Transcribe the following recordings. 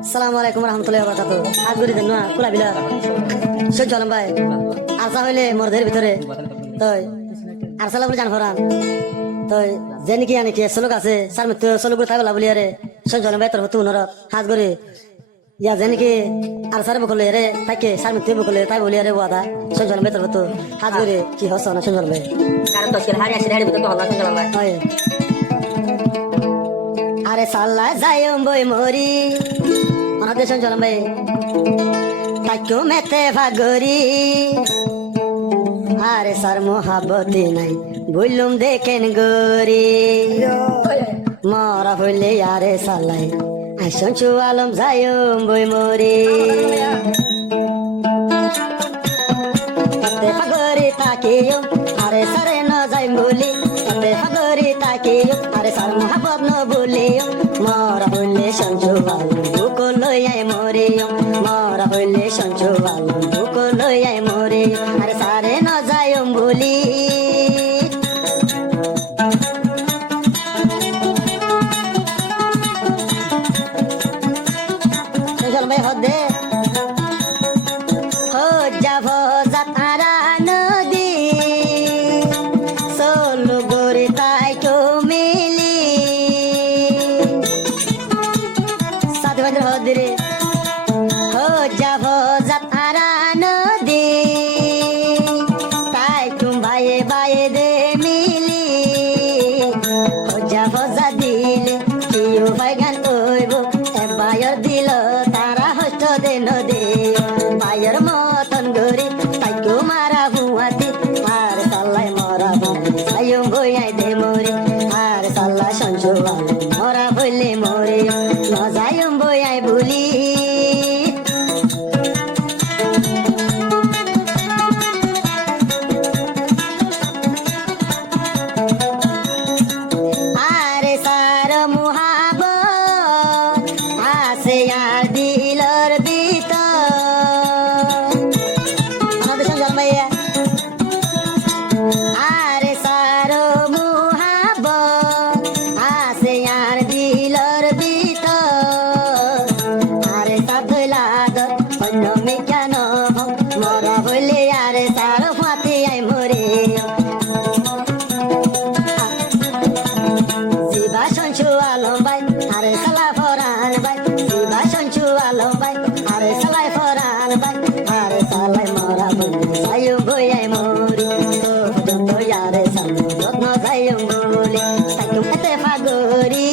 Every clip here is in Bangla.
আসসালামু আলাইকুম রহমতুল্লাহি ওয়া বারাকাতুহু। হাত গড়ি দেন না কুলা বিলা সহ্য আলম ভাই আরসা হইলে মরদের ভিতরে তই আরসালা বলে জান ফরান তই যেন কি আনে কি সলক আছে সার মত সলক করে থাকলা বলি আরে সহ্য আলম ভাই তোর হতু নর হাত গড়ি ইয়া যেন কি আর সার বকলে রে তাকে সার মত বকলে তাই বলি আরে ওয়াদা সহ্য আলম ভাই তোর হতু হাত গড়ি কি হস না সহ্য আলম ভাই কারণ তো আজকে হারি আসে হারি ভিতরে তো হল্লা শুনলাম ভাই হয় আরে সাল্লা যায়ম বই মরি অনাতে সহ্য আলম ভাই তাইকো মেতে ভাগরি আরে সার মোহাবতে নাই বললুম দেখেন গরি মরা হইলে আরে সালাই আইসন চুয়ালম যায়ম বই মরি তাতে ভাগরি তাকিও আরে সারে ন যাইম বলি তাতে ভাগরি তাকিও আরে সার মোহাবত ন বলিও মরা হইলে সঞ্চুয়াল বুক লইয়াই মরিও মরা হইলে সঞ্চুয়াল বুক লইয়াই মরিও আরে সারে ন যাইম বলি চল ভাই হদে হো যাব যাতারা নদী সোলো গরি তাই তো মিলি সাথে বান্ধব হদে রে হো যাব যাতারা নদী তাই তুম ভাইয়ে বাইয়ে দে মিলি হো যাব যা দিলে কিউ ভাই গান কইব বায়র দিল তারা হস্ত দে নদী বায়র মতন গরি তাইকো মারা বুয়াতি আর সাল্লাই মরা বুয়াতি সায়ম বইয়াই দে মরি আর সাল্লা সঞ্চুয়া মরা বইলে মরে নজায়ম বইয়াই বলি আরে সার মুহাব আছে আর দিলর ভিতর আমাদের সঙ্গে জন্মাইয়া আরে সার মুহাব আছে আর দিলর ভিতর আরে সাধলা দর অন্য মেকান মরা হইলে আরে সার ফাতে আই মরে জিবা সঞ্চু আলম ভাই আরে সালা ফরান ভাই জিবা সঞ্চু আলম ভাই আরে সালাই ফরান ভাই আরে সালাই মরা বলি সায়ু বইয়াই মরি যত আরে সালু যত্ন সায়ু বলি তাকে এতে ফাগরি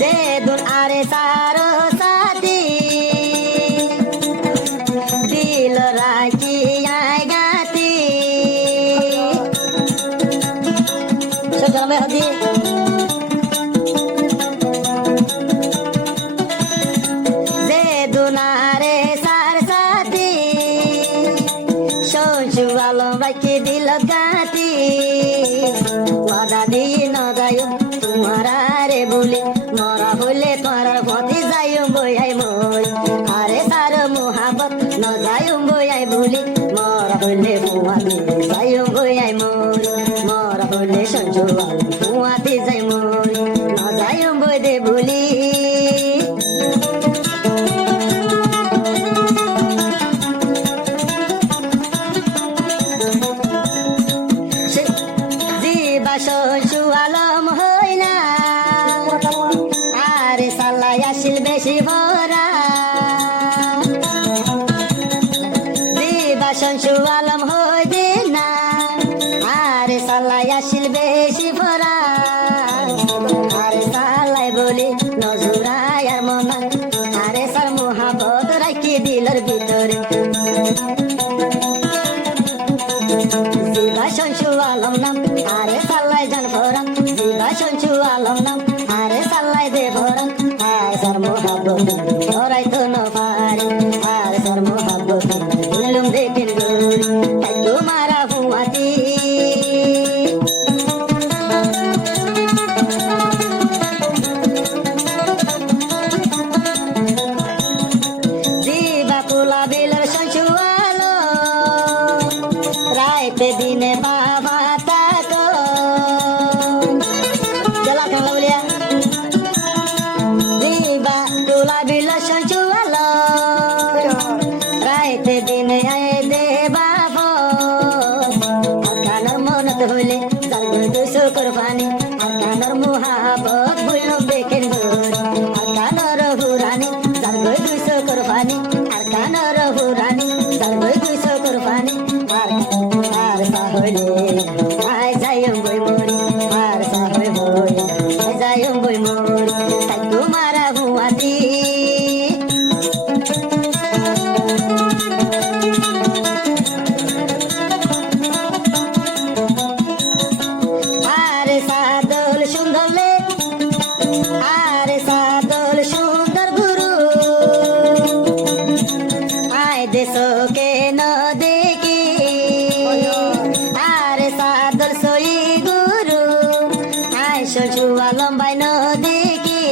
যে দুন আরে সারো সাথী দিল রাখি আই গাতি সব জানাবে হদি যে দুনারে সার সাথী সঞ্চু আলম রাখি দিল গাতি ওয়াদা দিয়ে ন যায় তোমারা রে বলি মরা হইলে তোমার পথে যাইও বইয়াই মই আরে সার মোহাবত ন যাইও বইয়াই বলি মরা হইলে ফুয়াতে যাইও বইয়াই মরি মরা হইলে সঞ্চুয়াল ফুয়াতে যাই মরি ন যাইও বই দে বলি জিবা সঞ্চু আলম হই না আরে সাল্লাই আসিল বেশি ভরা জিবা সঞ্চু আলম হই দে না আরে সাল্লাই আসিল বেশি ভরা আরে সাল্লাই বলি নজুরাই আর মনা আরে সার মোহাবত রাখি দিলর ভিতরে জিবা সঞ্চু আলম নাম আরে সাল্লাই জান ফরান জিবা সঞ্চু আলম নাম আরে সাল্লাই দে ফরান আর সার মোহাবত ধরাই তো ন পারি আর সার মোহাবত লুম দেখেন গরি তাই তো মারা ফুয়াতি জিবা পোলা বিলের সঞ্চু আলম রায় রাইতে দিনে বাবা তাকো জলা খালা বলিয়া দিবা তুলা বিলা সঞ্চুয়ালো রাইতে দিনে আয় দে বাবা কানার মনত হইলে জাগবে দুশো কোরবানি আর কানার মুহাবত বললো দেখেন আর কানার হুরানি জাগবে দুশো কোরবানি আর কানার হুরানি জাগবে দুশো কোরবানি আর সাহলে আয় যাইম বই মরি আর সাহলে বই যাইম বই মরি তাই তোমারা হুয়াতি আরে সাদল সুন্দর লে আরে সাদল সুন্দর গুরু আয় দেশকে ন দেখি আরে সাদল সই গুরু আয় সজুয়া লম্বাই ন দেখি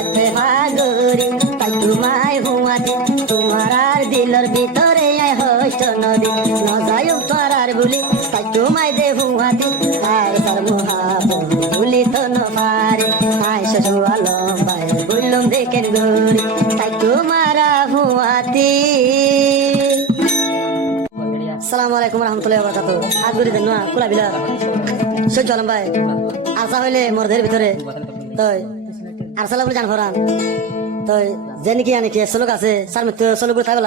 এতে ভাগরি তাই তোমায় হুয়াতে তোমার আর দিলর ভিতরে আয় হষ্ট নদী নজায় পারার বলি তাই তোমায় দে হুয়াতে আয় তার মুহাব বলি তো নমারে আয় সজুয়া লম্বাই বললুম দেখেন গরি তাই তোমারা হুয়াতে আসসালামু আলাইকুম রহমতুল্লাহি ওয়া বারাকাতুহু হাত গুরি দেন না কুলা বিলা সহ্য আলম ভাই আশা হইলে মরদের ভিতরে তই আর সালা বলে জান ফরান তই যে নাকি আনে কি সলক আছে সার মধ্যে সলক থাকবে